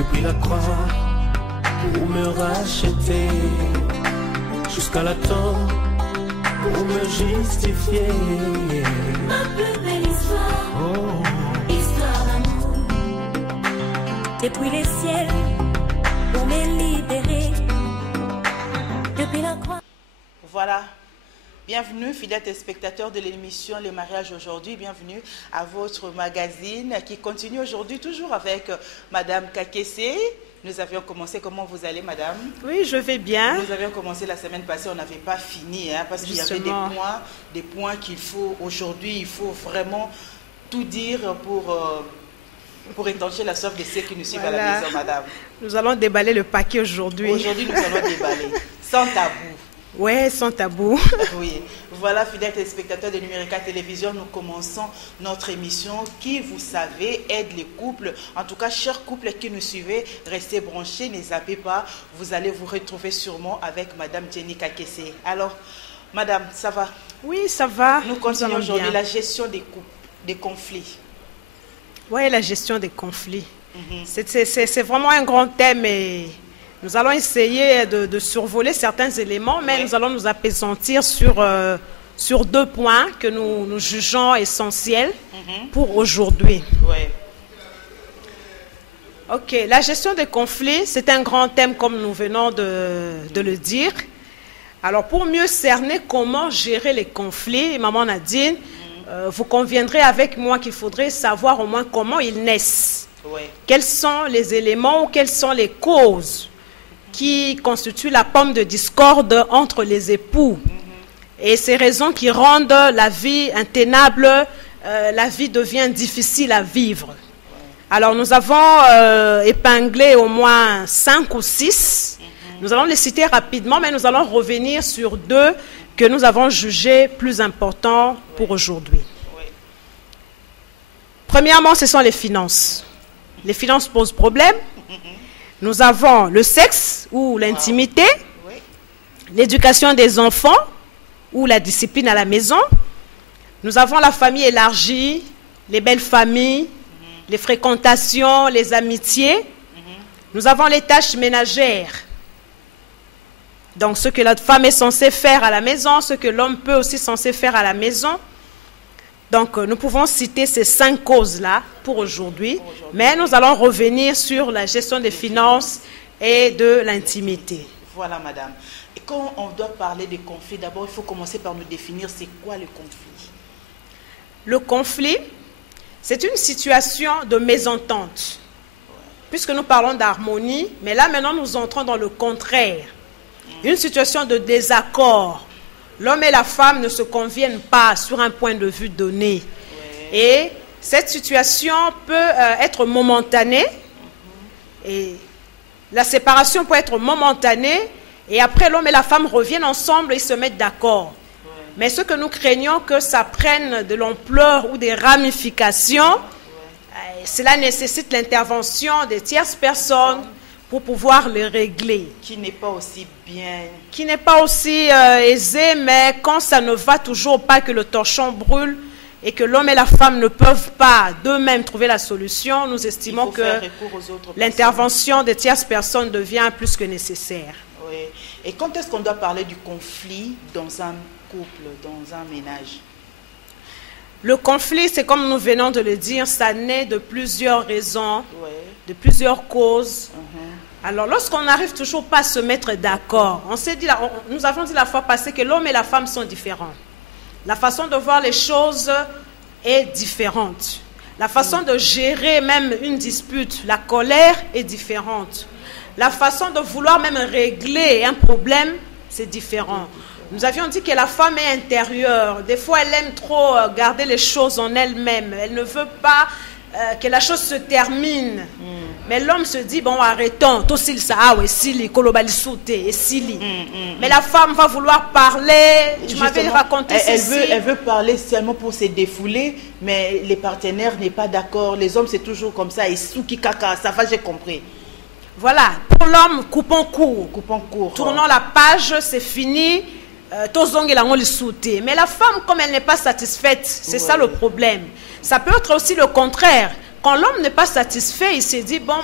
depuis la croix pour me racheter, jusqu'à la tombe pour me justifier. Ma plus belle histoire, histoire d'amour. Depuis les ciels pour me libérer, depuis la croix. Voilà. Bienvenue, fidèles téléspectateurs de l'émission Les Mariages aujourd'hui. Bienvenue à votre magazine qui continue aujourd'hui toujours avec Madame Kakese. Nous avions commencé. Comment vous allez, Madame? Oui, je vais bien. Nous avions commencé la semaine passée. On n'avait pas fini parce qu'il y avait des points qu'il faut aujourd'hui. Il faut vraiment tout dire pour étancher la soif de ceux qui nous suivent à la maison, Madame. Nous allons déballer le paquet aujourd'hui. Aujourd'hui, nous allons déballer sans tabou. Ouais, sans tabou. Oui, voilà, fidèles téléspectateurs de Numérica Télévision, nous commençons notre émission qui, vous savez, aide les couples. En tout cas, chers couples qui nous suivez, restez branchés, ne zappez pas. Vous allez vous retrouver sûrement avec Madame Jenny Kakese. Alors, Madame, ça va? Oui, ça va. Nous continuons aujourd'hui la gestion des couples, des conflits. Oui, la gestion des conflits. C'est vraiment un grand thème et nous allons essayer de survoler certains éléments, mais nous allons nous appesantir sur deux points que nous jugeons essentiels pour aujourd'hui. Ok, la gestion des conflits, c'est un grand thème comme nous venons de le dire. Alors, pour mieux cerner comment gérer les conflits, Maman Nadine, vous conviendrez avec moi qu'il faudrait savoir au moins comment ils naissent. Quels sont les éléments ou quelles sont les causes qui constituent la pomme de discorde entre les époux. Et ces raisons qui rendent la vie intenable, la vie devient difficile à vivre. Alors nous avons épinglé au moins 5 ou 6. Nous allons les citer rapidement, mais nous allons revenir sur 2 que nous avons jugés plus importants pour aujourd'hui. Premièrement, ce sont les finances. Les finances posent problème. Nous avons le sexe ou l'intimité, l'éducation des enfants ou la discipline à la maison. Nous avons la famille élargie, les belles familles, les fréquentations, les amitiés. Nous avons les tâches ménagères. Donc ce que la femme est censée faire à la maison, ce que l'homme peut aussi censé faire à la maison. Donc, nous pouvons citer ces 5 causes-là pour aujourd'hui, mais nous allons revenir sur la gestion des finances et de l'intimité. Voilà, Madame. Et quand on doit parler de conflit, d'abord, il faut commencer par nous définir c'est quoi le conflit. Le conflit, c'est une situation de mésentente, puisque nous parlons d'harmonie, mais là, maintenant, nous entrons dans le contraire. Une situation de désaccord. L'homme et la femme ne se conviennent pas sur un point de vue donné. Et cette situation peut être momentanée. Et la séparation peut être momentanée. Et après, l'homme et la femme reviennent ensemble et se mettent d'accord. Mais ce que nous craignons, que ça prenne de l'ampleur ou des ramifications, cela nécessite l'intervention des tierces personnes pour pouvoir le régler. Qui n'est pas aussi bien. Qui n'est pas aussi aisé, mais quand ça ne va toujours pas, que le torchon brûle et que l'homme et la femme ne peuvent pas d'eux-mêmes trouver la solution, nous estimons que l'intervention des tierces personnes devient plus que nécessaire. Oui. Et quand est-ce qu'on doit parler du conflit dans un couple, dans un ménage? Le conflit, c'est comme nous venons de le dire, ça naît de plusieurs raisons, de plusieurs causes. Alors, lorsqu'on n'arrive toujours pas à se mettre d'accord, nous avons dit la fois passée que l'homme et la femme sont différents. La façon de voir les choses est différente. La façon de gérer même une dispute, la colère est différente. La façon de vouloir même régler un problème, c'est différent. Nous avions dit que la femme est intérieure. Des fois, elle aime trop garder les choses en elle-même. Elle ne veut pas que la chose se termine. Mais l'homme se dit, bon, arrêtons. Mais la femme va vouloir parler. Tu m'avais raconté ceci. Elle veut parler seulement pour se défouler, mais les partenaires n'est pas d'accord. Les hommes, c'est toujours comme ça. Et souki kaka, ça va, j'ai compris. Voilà. Pour l'homme, coupons court. Coupons court. Tournons la page, c'est fini. Mais la femme, comme elle n'est pas satisfaite, c'est ça le problème. Ça peut être aussi le contraire. Quand l'homme n'est pas satisfait, il se dit, bon,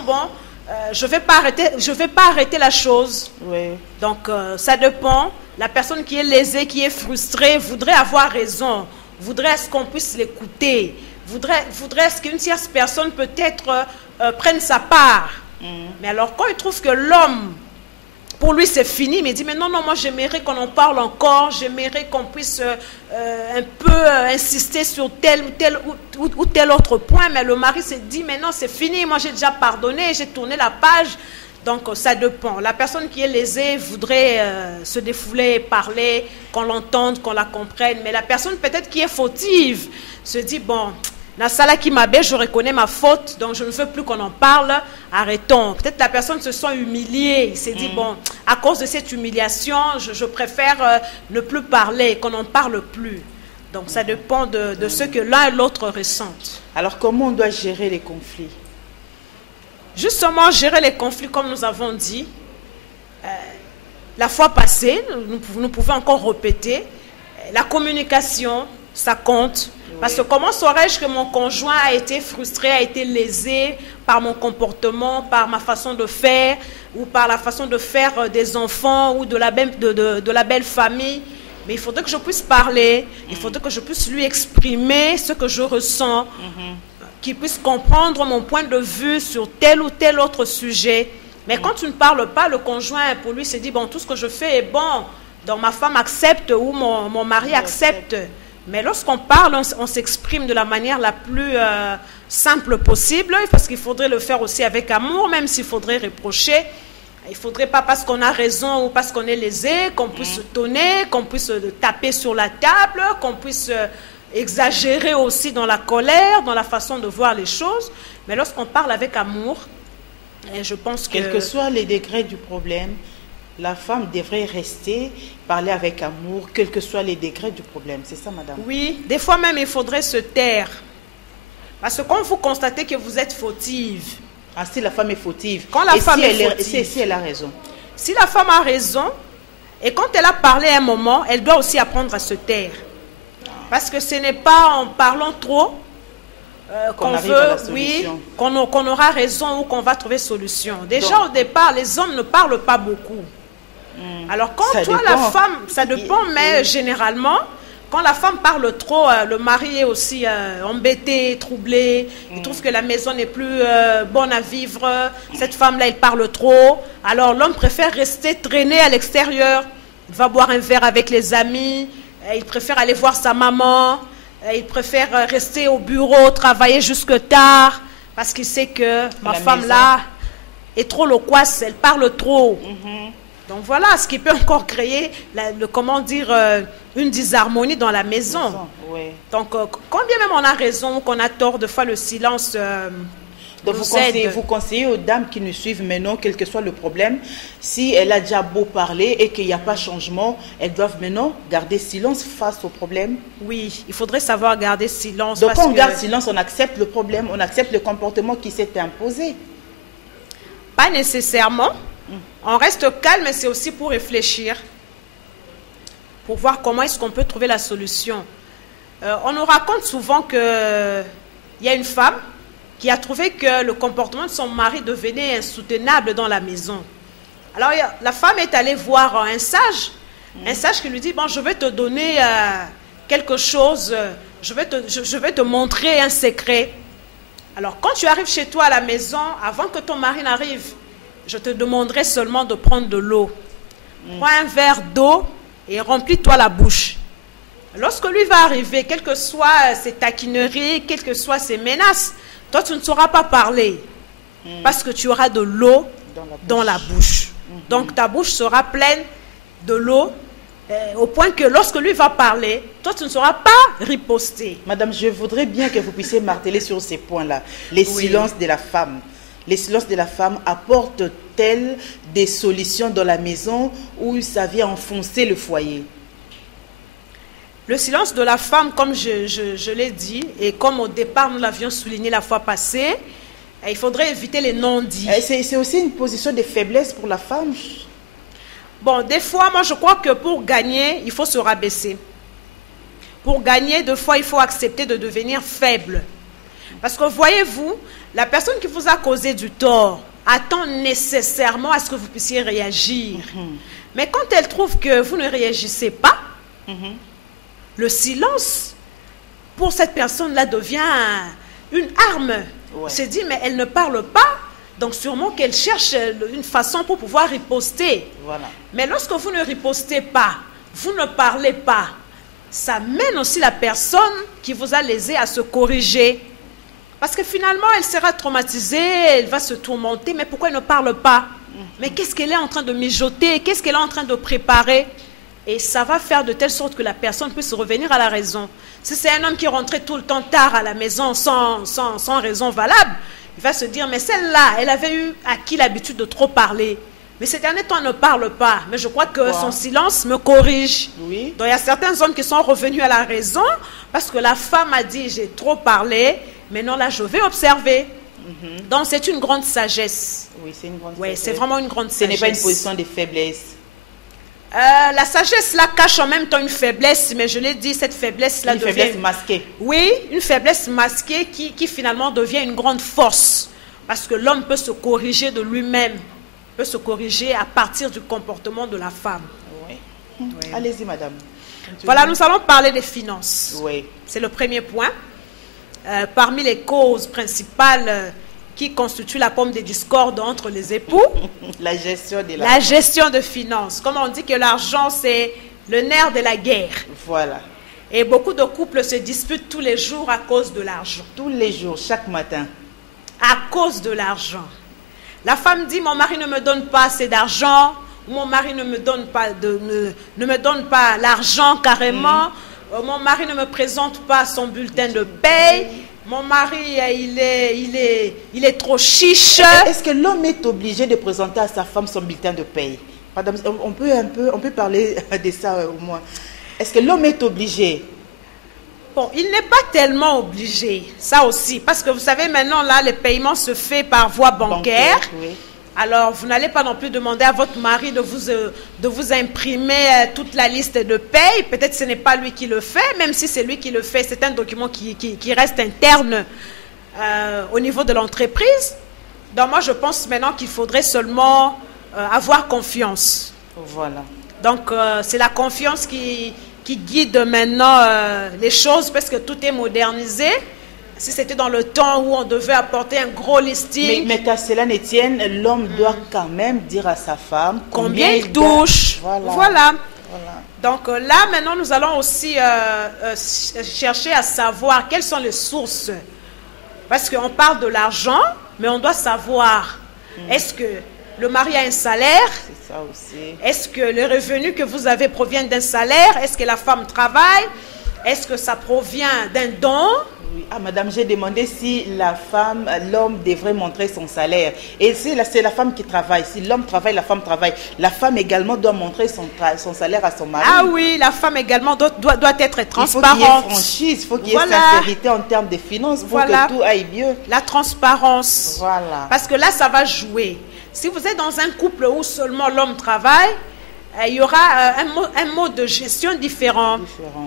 je vais pas arrêter la chose. Oui. Donc, ça dépend. La personne qui est lésée, qui est frustrée, voudrait avoir raison, voudrait à ce qu'on puisse l'écouter, voudrait à ce qu'une tierce personne peut-être prenne sa part. Mais alors, quand il trouve que l'homme, pour lui, c'est fini, mais il dit, mais non, moi, j'aimerais qu'on en parle encore, j'aimerais qu'on puisse un peu insister sur tel ou tel autre point, mais le mari s'est dit, mais non, c'est fini, moi, j'ai déjà pardonné, j'ai tourné la page. Donc, ça dépend. La personne qui est lésée voudrait se défouler, parler, qu'on l'entende, qu'on la comprenne, mais la personne peut-être qui est fautive se dit, bon, Nasala qui m'abaisse, je reconnais ma faute, donc je ne veux plus qu'on en parle, arrêtons. Peut-être la personne se sent humiliée, il s'est dit, bon, à cause de cette humiliation, je préfère ne plus parler, qu'on n'en parle plus. Donc ça dépend de ce que l'un et l'autre ressentent. Alors comment on doit gérer les conflits? Justement, gérer les conflits, comme nous avons dit, la fois passée, nous pouvons encore répéter, la communication, ça compte. Oui. Parce que comment saurais-je que mon conjoint a été frustré, a été lésé par mon comportement, par ma façon de faire, ou par la façon de faire des enfants, ou de la belle famille. Mais il faudrait que je puisse parler, il faudrait que je puisse lui exprimer ce que je ressens, qu'il puisse comprendre mon point de vue sur tel ou tel autre sujet. Mais quand tu ne parles pas, le conjoint, pour lui, se dit, bon, tout ce que je fais est bon, donc ma femme accepte ou mon mari accepte. Mais lorsqu'on parle, on s'exprime de la manière la plus simple possible, parce qu'il faudrait le faire aussi avec amour, même s'il faudrait reprocher. Il ne faudrait pas, parce qu'on a raison ou parce qu'on est lésé, qu'on puisse se tonner, qu'on puisse taper sur la table, qu'on puisse exagérer aussi dans la colère, dans la façon de voir les choses. Mais lorsqu'on parle avec amour, et je pense que... Quels que soient les degrés du problème, la femme devrait rester, parler avec amour, quels que soient les degrés du problème. C'est ça, madame? Oui, des fois même, il faudrait se taire. Parce que quand vous constatez que vous êtes fautive... Ah, si la femme est fautive. Quand la femme est fautive. Si elle a raison. Si la femme a raison, et quand elle a parlé à un moment, elle doit aussi apprendre à se taire. Parce que ce n'est pas en parlant trop qu'on veut, oui, qu'on aura raison ou qu'on va trouver solution. Déjà, au départ, les hommes ne parlent pas beaucoup. Alors, quand ça toi, dépend. La femme, ça dépend, mais généralement, quand la femme parle trop, le mari est aussi embêté, troublé. Il trouve que la maison n'est plus bonne à vivre. Cette femme-là, elle parle trop. Alors, l'homme préfère rester traîné à l'extérieur. Il va boire un verre avec les amis. Il préfère aller voir sa maman. Il préfère rester au bureau, travailler jusque tard. Parce qu'il sait que ma femme-là est trop loquace. Elle parle trop. Donc voilà ce qui peut encore créer, une disharmonie dans la maison. Oui. Donc quand bien même on a raison, qu'on a tort, de fois le silence donc vous conseillez aux dames qui nous suivent maintenant, quel que soit le problème, si elle a déjà beau parler et qu'il n'y a pas changement, elles doivent maintenant garder silence face au problème? Oui, il faudrait savoir garder silence. Donc quand on garde silence, on accepte le problème, on accepte le comportement qui s'est imposé? Pas nécessairement. On reste calme, mais c'est aussi pour réfléchir, pour voir comment est-ce qu'on peut trouver la solution. On nous raconte souvent qu'il y a une femme qui a trouvé que le comportement de son mari devenait insoutenable dans la maison. Alors la femme est allée voir un sage qui lui dit, bon, je vais te donner quelque chose, je vais te montrer un secret. Alors quand tu arrives chez toi à la maison, avant que ton mari n'arrive, je te demanderai seulement de prendre de l'eau. Prends un verre d'eau et remplis-toi la bouche. Lorsque lui va arriver, quelles que soient ses taquineries, quelles que soient ses menaces, toi tu ne sauras pas parler. Parce que tu auras de l'eau dans la bouche. Donc ta bouche sera pleine de l'eau, au point que lorsque lui va parler, toi tu ne sauras pas riposter. Madame, je voudrais bien que vous puissiez marteler sur ces points-là. Les silences de la femme. Les silences de la femme apportent-elles des solutions dans la maison où ça vient enfoncer le foyer? Le silence de la femme, comme je l'ai dit, et comme au départ nous l'avions souligné la fois passée, il faudrait éviter les non-dits. C'est aussi une position de faiblesse pour la femme? Bon, des fois, moi je crois que pour gagner, il faut se rabaisser. Pour gagner, des fois, il faut accepter de devenir faible. Parce que voyez-vous, la personne qui vous a causé du tort, attend nécessairement à ce que vous puissiez réagir. Mais quand elle trouve que vous ne réagissez pas, le silence, pour cette personne-là, devient une arme. Ouais. Se dit, mais elle ne parle pas, donc sûrement qu'elle cherche une façon pour pouvoir riposter. Voilà. Mais lorsque vous ne ripostez pas, vous ne parlez pas, ça mène aussi la personne qui vous a lésé à se corriger. Parce que finalement, elle sera traumatisée, elle va se tourmenter, mais pourquoi elle ne parle pas? Mais qu'est-ce qu'elle est en train de mijoter? Qu'est-ce qu'elle est en train de préparer? Et ça va faire de telle sorte que la personne puisse revenir à la raison. Si c'est un homme qui rentrait tout le temps tard à la maison sans raison valable, il va se dire, mais celle-là, elle avait eu acquis l'habitude de trop parler. Mais ces derniers temps, elle ne parle pas. Mais je crois que son silence me corrige. Oui. Donc il y a certains hommes qui sont revenus à la raison parce que la femme a dit, j'ai trop parlé, maintenant là, je vais observer. Donc c'est une grande sagesse. Oui, c'est une grande Oui, sagesse. c'est vraiment une grande Ce sagesse. n'est pas une position de faiblesse. La sagesse là cache en même temps une faiblesse, mais je l'ai dit, cette faiblesse là Une devient... faiblesse masquée. Oui, une faiblesse masquée qui finalement devient une grande force. Parce que l'homme peut se corriger de lui-même, peut se corriger à partir du comportement de la femme. Oui. Oui. Allez-y, madame. Voilà, nous allons parler des finances. Oui. C'est le premier point. Parmi les causes principales qui constituent la pomme de discorde entre les époux, La gestion de la gestion de finances. Comme on dit que l'argent, c'est le nerf de la guerre. Voilà. Et beaucoup de couples se disputent tous les jours à cause de l'argent. Tous les jours, chaque matin. À cause de l'argent. La femme dit, mon mari ne me donne pas assez d'argent, ou mon mari ne me donne pas, ne me donne pas l'argent carrément, mon mari ne me présente pas son bulletin de paye, mon mari, il est trop chiche. Est-ce que l'homme est obligé de présenter à sa femme son bulletin de paye? Madame, on peut parler de ça au moins. Est-ce que l'homme est obligé? Bon, il n'est pas tellement obligé, ça aussi, parce que vous savez, maintenant, là, le paiement se fait par voie bancaire. Oui. Alors, vous n'allez pas non plus demander à votre mari de vous imprimer toute la liste de paye. Peut-être que ce n'est pas lui qui le fait, même si c'est lui qui le fait, c'est un document qui reste interne au niveau de l'entreprise. Donc, moi, je pense maintenant qu'il faudrait seulement avoir confiance. Voilà. Donc, c'est la confiance qui guide maintenant les choses parce que tout est modernisé. Si c'était dans le temps où on devait apporter un gros listing. Mais qu'à cela ne tienne, l'homme doit quand même dire à sa femme combien il touche. Voilà. Donc là, maintenant, nous allons aussi chercher à savoir quelles sont les sources. Parce qu'on parle de l'argent, mais on doit savoir, est-ce que le mari a un salaire? C'est ça aussi. Est-ce que les revenus que vous avez proviennent d'un salaire? Est-ce que la femme travaille? Est-ce que ça provient d'un don? Oui. Ah, madame, j'ai demandé si l'homme devrait montrer son salaire. Et c'est la femme qui travaille. Si l'homme travaille, la femme travaille. La femme également doit montrer son salaire à son mari. Ah oui, la femme également doit être transparente. Il faut qu'il y ait franchise, il faut qu'il y ait sincérité en termes de finances pour que tout aille mieux. La transparence. Voilà. Parce que là, ça va jouer. Si vous êtes dans un couple où seulement l'homme travaille, il y aura un mode de gestion différent.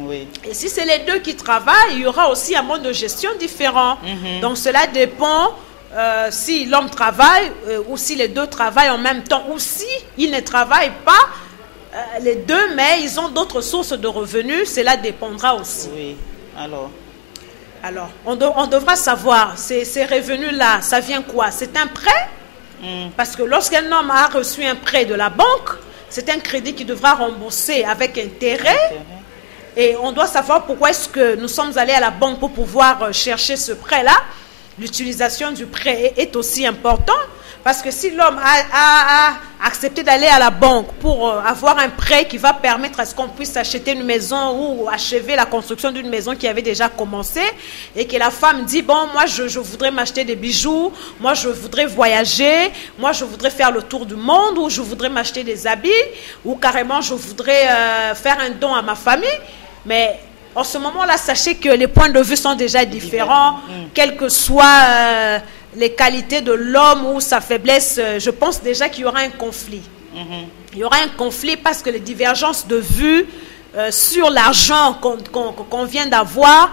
Oui. Et si c'est les deux qui travaillent, il y aura aussi un mode de gestion différent. Donc cela dépend si l'homme travaille ou si les deux travaillent en même temps ou si ils ne travaillent pas les deux, mais ils ont d'autres sources de revenus. Cela dépendra aussi. Oui. Alors on devra savoir, ces revenus-là, ça vient quoi? C'est un prêt? Parce que lorsqu'un homme a reçu un prêt de la banque, c'est un crédit qu'il devra rembourser avec intérêt. Et on doit savoir pourquoi est-ce que nous sommes allés à la banque pour pouvoir chercher ce prêt-là. L'utilisation du prêt est aussi importante. Parce que si l'homme a accepté d'aller à la banque pour avoir un prêt qui va permettre à ce qu'on puisse acheter une maison ou achever la construction d'une maison qui avait déjà commencé, et que la femme dit, bon, moi je voudrais m'acheter des bijoux, moi je voudrais voyager, moi je voudrais faire le tour du monde, ou je voudrais m'acheter des habits, ou carrément je voudrais faire un don à ma famille, mais en ce moment-là, sachez que les points de vue sont déjà différents, quelles que soient les qualités de l'homme ou sa faiblesse. Je pense déjà qu'il y aura un conflit. Il y aura un conflit parce que les divergences de vues sur l'argent qu'on vient d'avoir,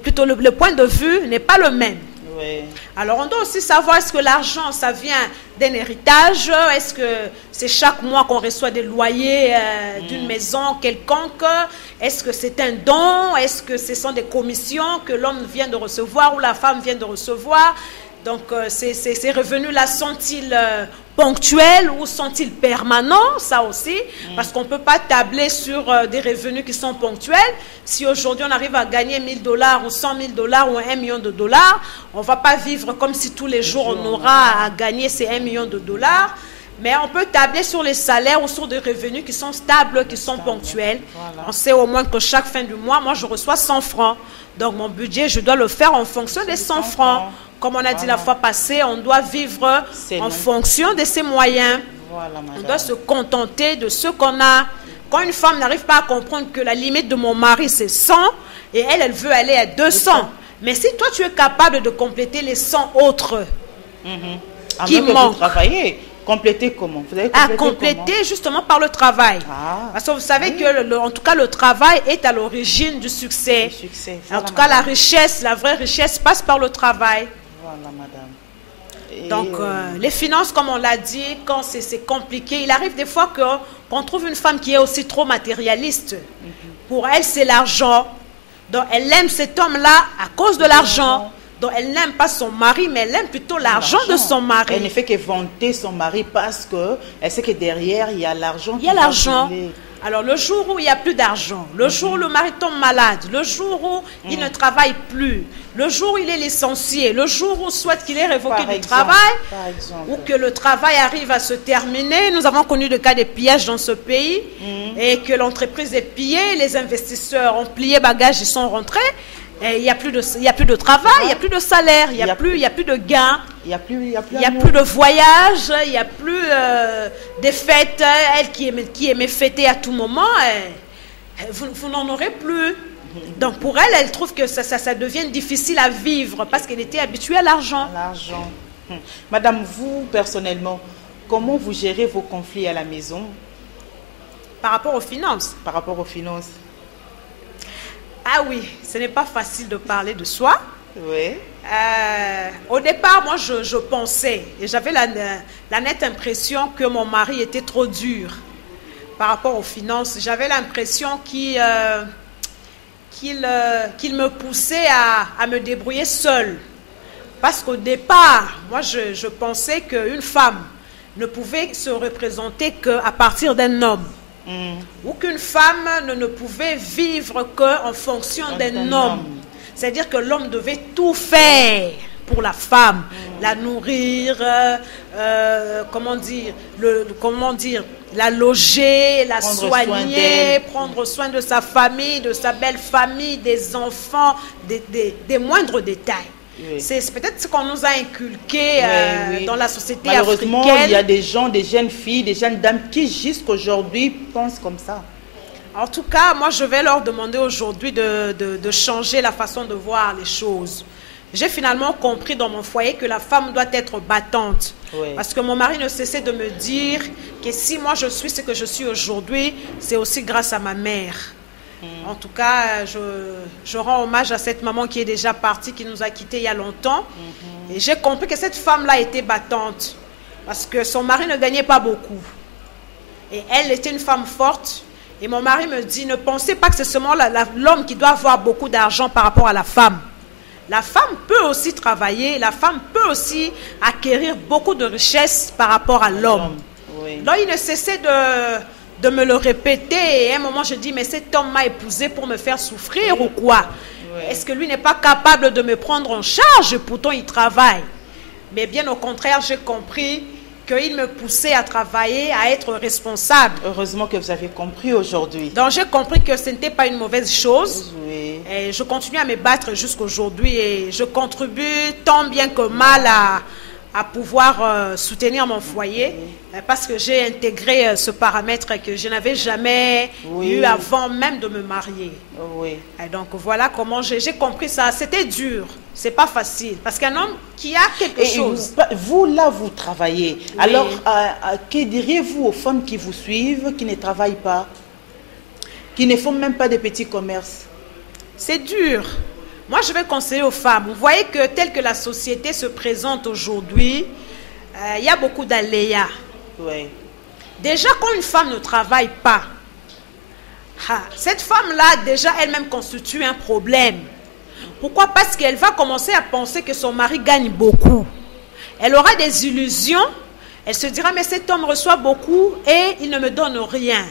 plutôt le point de vue n'est pas le même. Oui. Alors, on doit aussi savoir, est-ce que l'argent, ça vient d'un héritage? Est-ce que c'est chaque mois qu'on reçoit des loyers d'une maison quelconque? Est-ce que c'est un don? Est-ce que ce sont des commissions que l'homme vient de recevoir ou la femme vient de recevoir? Donc, ces revenus-là sont-ils ponctuels ou sont-ils permanents? Ça aussi, parce qu'on ne peut pas tabler sur des revenus qui sont ponctuels. Si aujourd'hui on arrive à gagner $1000 ou $100 000 ou $1 million, on ne va pas vivre comme si tous les jours on aura à gagner ces $1 million. Mais on peut tabler sur les salaires ou sur des revenus qui sont stables, qui sont ponctuels. Voilà. On sait au moins que chaque fin du mois, moi je reçois 100 francs. Donc mon budget, je dois le faire en fonction des 100 francs. Comme on a dit la fois passée, on doit vivre en fonction de ses moyens. Voilà, on doit se contenter de ce qu'on a. Quand une femme n'arrive pas à comprendre que la limite de mon mari c'est 100 et elle veut aller à 200. Mais si toi tu es capable de compléter les 100 autres qui manquent. Compléter comment? Vous avez compléter justement par le travail. Parce que vous savez que en tout cas le travail est à l'origine du succès. En tout cas la richesse, la vraie richesse passe par le travail. Voilà madame. Et donc les finances, comme on l'a dit, quand c'est compliqué, il arrive des fois qu'on trouve une femme qui est aussi trop matérialiste. Pour elle c'est l'argent. Donc elle aime cet homme-là à cause de l'argent. Donc elle n'aime pas son mari, mais elle aime plutôt l'argent de son mari. Elle ne fait que vanter son mari parce qu'elle sait que derrière, il y a l'argent. Il y a l'argent. Alors le jour où il n'y a plus d'argent, le jour où le mari tombe malade, le jour où il ne travaille plus, le jour où il est licencié, le jour où souhaite qu'il est révoqué du travail, ou que le travail arrive à se terminer. Nous avons connu des cas de pillage dans ce pays et que l'entreprise est pillée, les investisseurs ont plié bagages, ils sont rentrés. Il n'y a plus de travail, il n'y a plus de salaire, il n'y a plus de gains, il n'y a plus de voyage, il n'y a plus des fêtes. Elle qui aimait fêter à tout moment, vous n'en aurez plus. Donc pour elle, elle trouve que ça devient difficile à vivre parce qu'elle était habituée à l'argent. Madame, vous personnellement, comment vous gérez vos conflits à la maison? Par rapport aux finances. Par rapport aux finances. Ah oui, ce n'est pas facile de parler de soi. Oui. Au départ, moi, je pensais, et j'avais la nette impression que mon mari était trop dur par rapport aux finances. J'avais l'impression qu'il me poussait à me débrouiller seule. Parce qu'au départ, moi, je pensais qu'une femme ne pouvait se représenter qu'à partir d'un homme. Ou qu'une femme ne pouvait vivre qu'en fonction d'un homme. C'est-à-dire que l'homme devait tout faire pour la femme, la nourrir, la loger, la soigner, prendre soin de sa famille, de sa belle famille, des enfants, des moindres détails. Oui. C'est peut-être ce qu'on nous a inculqué dans la société africaine. Malheureusement, il y a des gens, des jeunes filles, des jeunes dames qui jusqu'aujourd'hui pensent comme ça. En tout cas, moi je vais leur demander aujourd'hui de changer la façon de voir les choses. J'ai finalement compris dans mon foyer que la femme doit être battante. Oui. Parce que mon mari ne cessait de me dire que si moi je suis ce que je suis aujourd'hui, c'est aussi grâce à ma mère. En tout cas, je rends hommage à cette maman qui est déjà partie, qui nous a quittés il y a longtemps. Et j'ai compris que cette femme-là était battante. Parce que son mari ne gagnait pas beaucoup. Et elle était une femme forte. Et mon mari me dit, ne pensez pas que c'est seulement l'homme qui doit avoir beaucoup d'argent par rapport à la femme. La femme peut aussi travailler. La femme peut aussi acquérir beaucoup de richesses par rapport à l'homme. Oui. Donc il ne cessait de me le répéter, et à un moment je dis, mais cet homme m'a épousé pour me faire souffrir ou quoi? Est-ce que lui n'est pas capable de me prendre en charge? Pourtant il travaille. Mais bien au contraire, j'ai compris qu'il me poussait à travailler, à être responsable. Heureusement que vous avez compris aujourd'hui. Donc j'ai compris que ce n'était pas une mauvaise chose. Oui. Et je continue à me battre jusqu'aujourd'hui et je contribue tant bien que mal à pouvoir soutenir mon foyer, parce que j'ai intégré ce paramètre que je n'avais jamais eu avant même de me marier. Et donc voilà comment j'ai compris ça. C'était dur, c'est pas facile, parce qu'un homme qui a quelque chose... Vous là, vous travaillez. Alors, que diriez-vous aux femmes qui vous suivent, qui ne travaillent pas, qui ne font même pas de petits commerces? C'est dur. moi je vais conseiller aux femmes. Vous voyez que telle que la société se présente aujourd'hui, il y a beaucoup d'aléas. Oui. Déjà, quand une femme ne travaille pas, cette femme-là, déjà, elle-même constitue un problème. Pourquoi? Parce qu'elle va commencer à penser que son mari gagne beaucoup. Elle aura des illusions. Elle se dira, mais cet homme reçoit beaucoup et il ne me donne rien.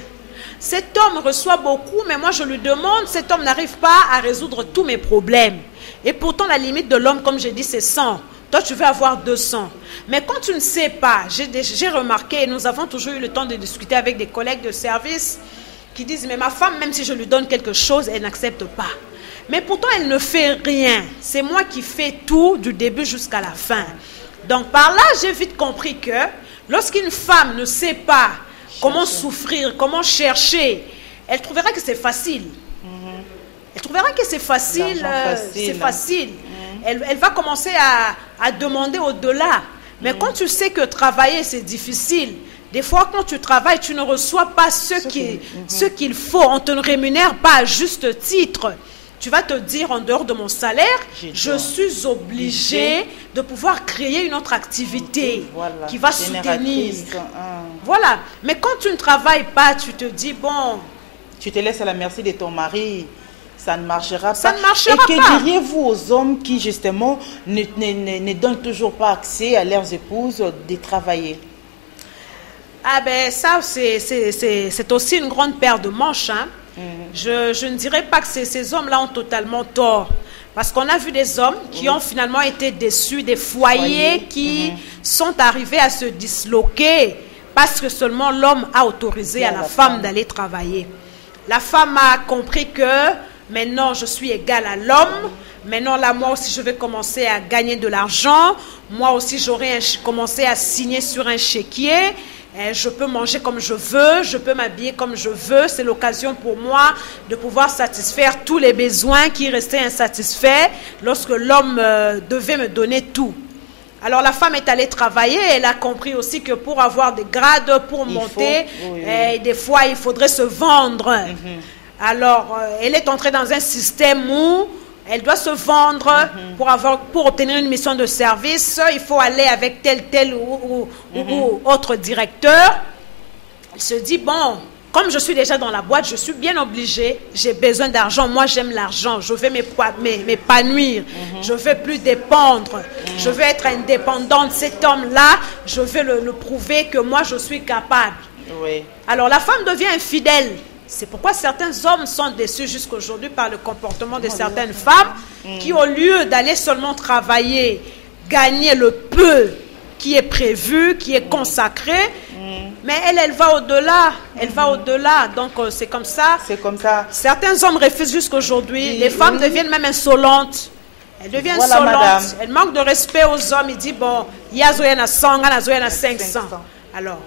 Cet homme reçoit beaucoup, mais moi je lui demande, cet homme n'arrive pas à résoudre tous mes problèmes. Et pourtant, la limite de l'homme, comme j'ai dit, c'est 100. Toi, tu veux avoir 200. Mais quand tu ne sais pas, j'ai remarqué, et nous avons toujours eu le temps de discuter avec des collègues de service qui disent, mais ma femme, même si je lui donne quelque chose, elle n'accepte pas. Mais pourtant, elle ne fait rien. C'est moi qui fais tout du début jusqu'à la fin. Donc, par là, j'ai vite compris que lorsqu'une femme ne sait pas comment souffrir, comment chercher, elle trouvera que c'est facile. Elle trouvera que c'est facile. C'est facile. Elle va commencer à demander au-delà. Mais quand tu sais que travailler, c'est difficile, des fois, quand tu travailles, tu ne reçois pas ce qu'il faut. On ne te rémunère pas à juste titre. Tu vas te dire, en dehors de mon salaire, je suis obligé de pouvoir créer une autre activité qui va soutenir. Voilà. Mais quand tu ne travailles pas, tu te dis, bon... Tu te laisses à la merci de ton mari. Ça ne marchera pas. Ça ne marchera pas. Et que diriez-vous aux hommes qui, justement, ne donnent toujours pas accès à leurs épouses de travailler? Ah ben ça, c'est aussi une grande paire de manches. Hein. Je ne dirais pas que ces hommes-là ont totalement tort. Parce qu'on a vu des hommes qui ont finalement été déçus, des foyers qui sont arrivés à se disloquer parce que seulement l'homme a autorisé à la femme d'aller travailler. La femme a compris que maintenant je suis égale à l'homme. Maintenant là, moi aussi je vais commencer à gagner de l'argent. Moi aussi j'aurai commencé à signer sur un chéquier. Je peux manger comme je veux, je peux m'habiller comme je veux. C'est l'occasion pour moi de pouvoir satisfaire tous les besoins qui restaient insatisfaits lorsque l'homme devait me donner tout. Alors la femme est allée travailler, elle a compris aussi que pour avoir des grades, pour monter, des fois il faudrait se vendre. Alors elle est entrée dans un système où elle doit se vendre pour obtenir une mission de service. Il faut aller avec tel ou autre directeur. Elle se dit, bon, comme je suis déjà dans la boîte, je suis bien obligée, j'ai besoin d'argent. Moi, j'aime l'argent. Je veux m'épanouir. Je ne veux plus dépendre. Je veux être indépendante. Cet homme-là, je veux le prouver que moi, je suis capable. Alors, la femme devient infidèle. C'est pourquoi certains hommes sont déçus jusqu'à aujourd'hui par le comportement de certaines femmes qui, au lieu d'aller seulement travailler, gagner le peu qui est prévu, qui est consacré, mais elle va au-delà. Elle va au-delà. Donc, c'est comme ça. C'est comme ça. Certains hommes refusent jusqu'à aujourd'hui. Les femmes deviennent même insolentes. Elles deviennent insolentes. Elles manquent de respect aux hommes. Ils disent, bon, il y a 100, il y a 500. Alors...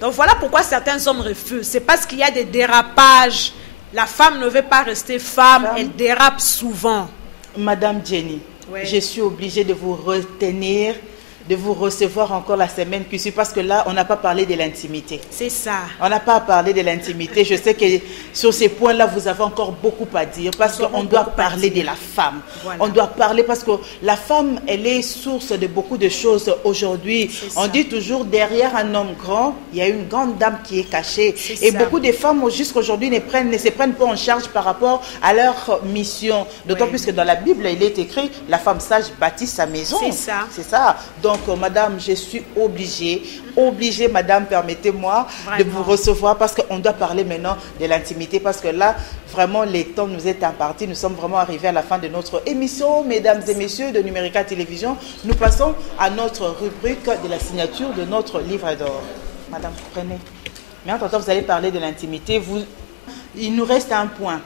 Donc voilà pourquoi certains hommes refusent. C'est parce qu'il y a des dérapages. La femme ne veut pas rester femme, elle dérape souvent. Madame Jenny, je suis obligée de vous retenir, de vous recevoir encore la semaine qui suit, parce que là, on n'a pas parlé de l'intimité. C'est ça. On n'a pas parlé de l'intimité. Je sais que sur ces points-là, vous avez encore beaucoup à dire, parce qu'on doit parler de la femme. Voilà. On doit parler parce que la femme, elle est source de beaucoup de choses aujourd'hui. On dit toujours, derrière un homme grand, il y a une grande dame qui est cachée. Et beaucoup de femmes, jusqu'à aujourd'hui, ne se prennent pas en charge par rapport à leur mission. D'autant plus que dans la Bible, il est écrit, la femme sage bâtit sa maison. C'est ça. C'est ça. Donc, madame, je suis obligée, madame, permettez-moi de vous recevoir parce qu'on doit parler maintenant de l'intimité, parce que là, vraiment, les temps nous est impartis. Nous sommes vraiment arrivés à la fin de notre émission. Mesdames et messieurs de Numérica Télévision, nous passons à notre rubrique de la signature de notre livre d'or. Madame, prenez. Mais en temps, vous allez parler de l'intimité. Il nous reste un point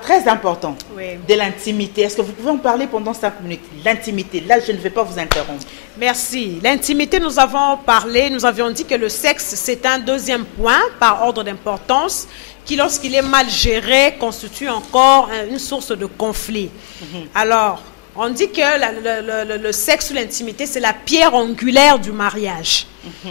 très important de l'intimité. Est-ce que vous pouvez en parler pendant 5 minutes? L'intimité, là, je ne vais pas vous interrompre. Merci. L'intimité, nous avons parlé, nous avions dit que le sexe, c'est un deuxième point par ordre d'importance qui, lorsqu'il est mal géré, constitue encore une source de conflit. Alors, on dit que le sexe ou l'intimité, c'est la pierre angulaire du mariage.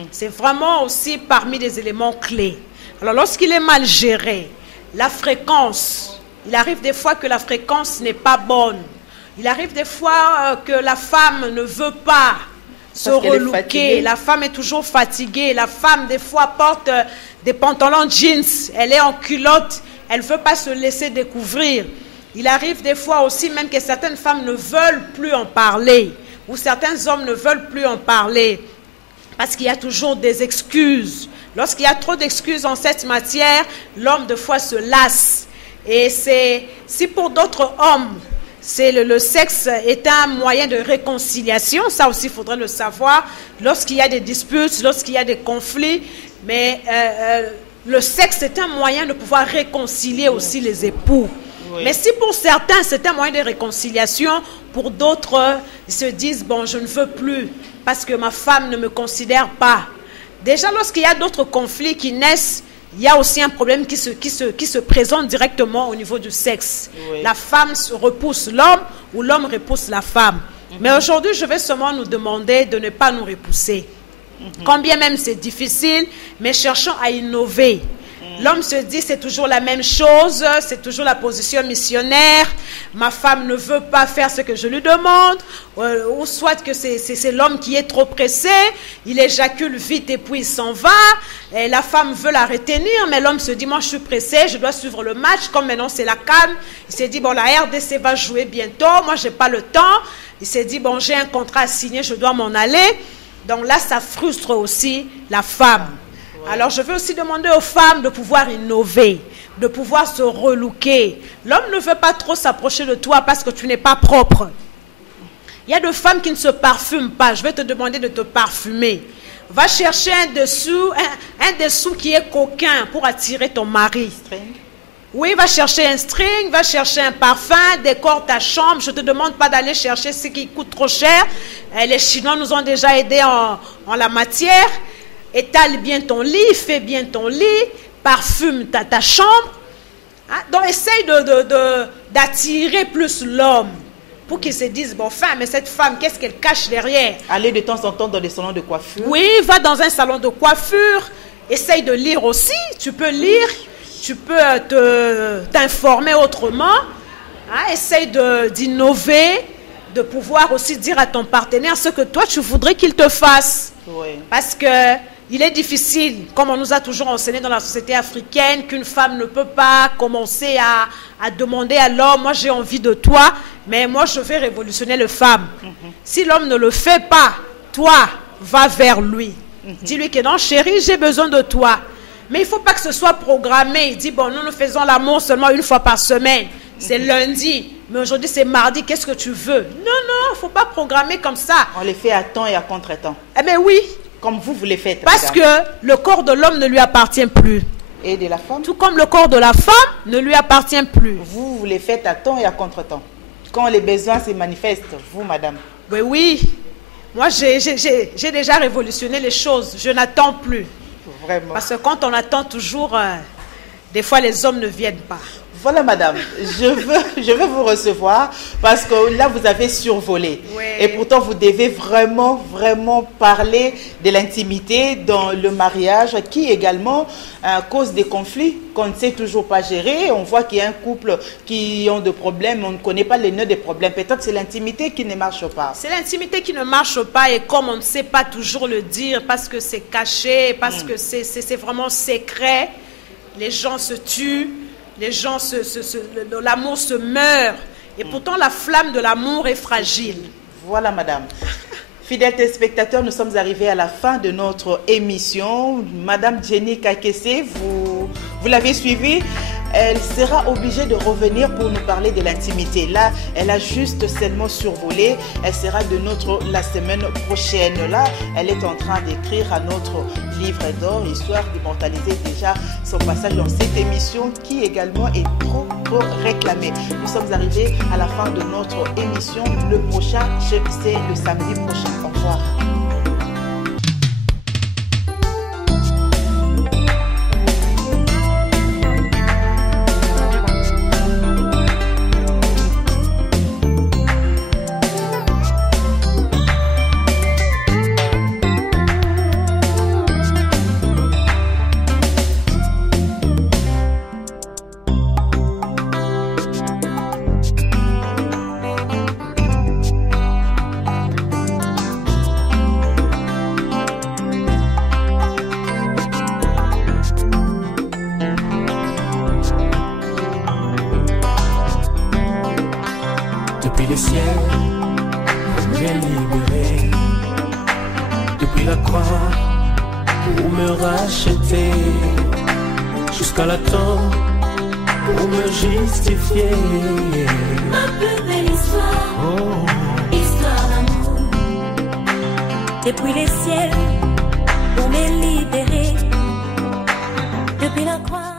C'est vraiment aussi parmi les éléments clés. Alors, lorsqu'il est mal géré, la fréquence, il arrive des fois que la fréquence n'est pas bonne. Il arrive des fois que la femme ne veut pas se relooker. La femme est toujours fatiguée. La femme, des fois, porte des pantalons jeans. Elle est en culotte. Elle ne veut pas se laisser découvrir. Il arrive des fois aussi même que certaines femmes ne veulent plus en parler. Ou certains hommes ne veulent plus en parler. Parce qu'il y a toujours des excuses. Lorsqu'il y a trop d'excuses en cette matière, l'homme, de fois, se lasse. Et si pour d'autres hommes, le sexe est un moyen de réconciliation, ça aussi, il faudrait le savoir. Lorsqu'il y a des disputes, lorsqu'il y a des conflits, mais le sexe est un moyen de pouvoir réconcilier aussi les époux. Oui. Mais si pour certains, c'est un moyen de réconciliation, pour d'autres, ils se disent, bon, je ne veux plus parce que ma femme ne me considère pas. Déjà, lorsqu'il y a d'autres conflits qui naissent, il y a aussi un problème qui se présente directement au niveau du sexe. Oui. La femme repousse l'homme ou l'homme repousse la femme. Mais aujourd'hui, je vais seulement nous demander de ne pas nous repousser. Quand bien même c'est difficile, mais cherchons à innover. L'homme se dit c'est toujours la même chose, c'est toujours la position missionnaire. Ma femme ne veut pas faire ce que je lui demande, ou soit que c'est l'homme qui est trop pressé, il éjacule vite et puis il s'en va. Et la femme veut la retenir, mais l'homme se dit moi je suis pressé, je dois suivre le match, comme maintenant c'est la CAN. Il s'est dit bon la RDC va jouer bientôt, moi j'ai pas le temps. Il s'est dit bon j'ai un contrat à signer, je dois m'en aller. Donc là ça frustre aussi la femme. Alors, je veux aussi demander aux femmes de pouvoir innover, de pouvoir se relooker. L'homme ne veut pas trop s'approcher de toi parce que tu n'es pas propre. Il y a des femmes qui ne se parfument pas. Je vais te demander de te parfumer. Va chercher un dessous qui est coquin pour attirer ton mari. Oui, va chercher un string, va chercher un parfum, décore ta chambre. Je ne te demande pas d'aller chercher ce qui coûte trop cher. Les Chinois nous ont déjà aidés en la matière. Étale bien ton lit, fais bien ton lit, parfume ta chambre. Hein? Donc, essaye d'attirer plus l'homme pour qu'il se dise, bon, mais cette femme, qu'est-ce qu'elle cache derrière? Aller de temps en temps dans des salons de coiffure. Oui, va dans un salon de coiffure. Essaye de lire aussi. Tu peux lire, tu peux t'informer autrement. Hein? Essaye d'innover, de pouvoir aussi dire à ton partenaire ce que toi, tu voudrais qu'il te fasse. Oui. Parce que il est difficile, comme on nous a toujours enseigné dans la société africaine, qu'une femme ne peut pas commencer à demander à l'homme, moi j'ai envie de toi, mais moi je vais révolutionner les femmes. Si l'homme ne le fait pas, toi, va vers lui. Dis-lui que non, chérie, j'ai besoin de toi. Mais il ne faut pas que ce soit programmé. Il dit, bon, nous faisons l'amour seulement une fois par semaine. C'est lundi, mais aujourd'hui c'est mardi, qu'est-ce que tu veux? Non, il ne faut pas programmer comme ça. On les fait à temps et à contre-temps. Eh bien oui. Comme vous les faites. Parce que le corps de l'homme ne lui appartient plus. Et de la femme? Tout comme le corps de la femme ne lui appartient plus. Vous les faites à temps et à contre-temps. Quand les besoins se manifestent, vous, madame. Oui. Moi, j'ai déjà révolutionné les choses. Je n'attends plus. Vraiment. Parce que quand on attend toujours, des fois les hommes ne viennent pas. Voilà, madame, je veux vous recevoir parce que là, vous avez survolé. Oui. Et pourtant, vous devez vraiment parler de l'intimité dans le mariage qui également cause des conflits qu'on ne sait toujours pas gérer. On voit qu'il y a un couple qui ont des problèmes, on ne connaît pas les nœuds des problèmes. Peut-être c'est l'intimité qui ne marche pas. C'est l'intimité qui ne marche pas et comme on ne sait pas toujours le dire parce que c'est caché, parce que c'est vraiment secret, les gens se tuent. Les gens, l'amour se meurt. Et pourtant, la flamme de l'amour est fragile. Voilà, madame. Fidèles téléspectateurs, nous sommes arrivés à la fin de notre émission. Madame Jenny Kakese, vous l'avez suivie. Elle sera obligée de revenir pour nous parler de l'intimité. Là, elle a juste seulement survolé. Elle sera de la semaine prochaine. Là, elle est en train d'écrire à notre livre d'or, histoire d'immortaliser déjà son passage dans cette émission qui également est trop réclamée. Nous sommes arrivés à la fin de notre émission. Le prochain, c'est le samedi prochain. Au revoir. pour me racheter, jusqu'à la tombe pour me justifier. Ma plus belle histoire, histoire d'amour. Depuis les ciels, pour me libérer, depuis la croix.